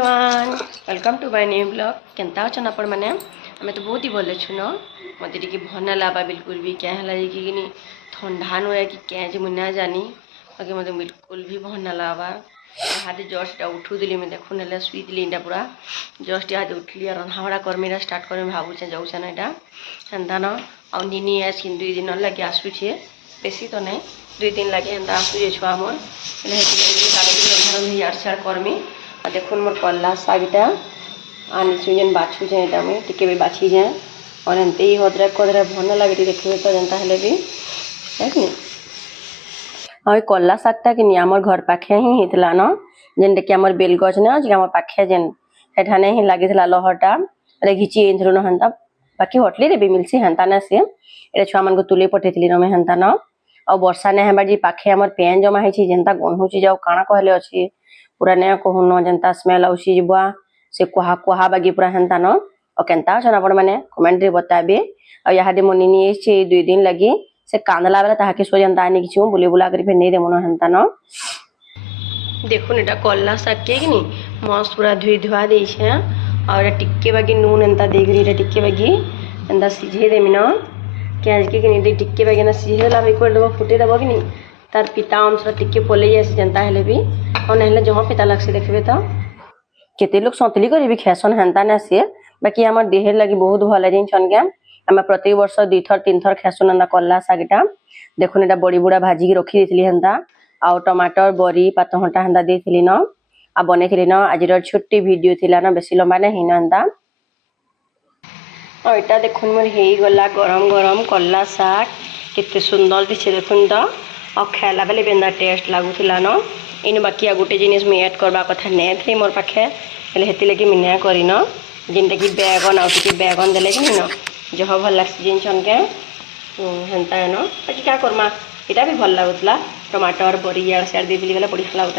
Welcome to my new blog केनता अच्छा आपण मैंने हमें तो बहुत ही भले छु न मत टी भल ना लाबा बिल्कुल भी क्या है कि ठंडा नुए कि क्या जे मुझे जानी बाकी मत बिल्कुल भी भल ना लाबा हाथ जस्ट उठू दिली मैं देखु ना शुई दिली इटा पूरा जस्ट हाथ उठली रंधाबड़ा कर्मी स्टार्ट कर भावुचे जाऊे ना यहाँ हेन्ता न आ निनी आज 2 दिन लगे आसूचे बेसी तो नहीं 2 दिन लगे हेन्ता आसूचे छुआ मोर रंधा रंधि कर्मी आ देखो मोर कल्ला शागटा आनी जेन बाछुचे यहाँ मुझे टिके भी बाछी जाए और एमती ही हदरा कदरा भल लगे देखिए तो जनता हेले भी है हाँ कल्ला शागटा कि आम घर पाखे ही होता न जेनटा कि आम बेलगज न आम पाखे जेन हेठाने ही लगी लहरटा घिची न हेन्ता बाकी होटल भी मिलसी हेन्ता ना सी ये छुआ मान तुले पठेली न हेन्ता न आ वर्षा नहीं हेबार जी पाखे आम पेन जमा हो जेनता गन्धुची जाओ काଣା कहले अच्छी पूरा नहीं कहून जेनता स्मेल आउसी जीवा से कुहा कुहा बागी पूरा हेन्ता न और केनता अच्छा आपण मैंने कमेंट रे बताबे और यहाँ मो निनी 2 दिन लगी से कांदला बेला ताके सो जेनता आनी कि बुले बुला कर फिर नहीं देमन हेन्ता न देखुन एटा कल्ला शाग के कि मस्त पूरा धुई धुआ दे और टिके बागी नून एंता देकरी टिके बागी एंता सीझे देमी न क्या कि टिके बागी ना सीझे देला एक फुटे दब कि तार पिता अंश टिके पलि आसी जेनता हेले भी और ना जहाँ पिता लगसी देखबे तो केते लोग सतली कर भी खेसन हेन्ता ना सी बाकी आम देह लगी बहुत भल जिन क्या आम प्रत्येक वर्ष 2 थर 3 थर खेसन एंता कल्ला शागटा देखुन एटा बड़ी बुढ़ा भाजिकी रखी देती हेन्ता आ टमाटर बरी पातघंटा हेन्ता देती न आ बनई न आज छोटी वीडियो थिला न बेसी लंबा नहीं हेन्ता और इटा देखुन मोर हो गला गरम गरम कल्ला शाग केते सुंदर दिखे देखुन तो और खाला बेले बेंदा टेस्ट लगुला न इन बाकी आ गोटे जिनिस मुझे ऐड करवा कथा नहीं थी मोर पाखे हेती लगे मिना कर जेनटा कि बैगन आगे बैगन देले कि न जह भल लगे जिन के हेन्ता न बाकी क्या करमा यहाँ भी भल लगुला टमाटर बरी यार सियार दे गला बढ़िया लगुला।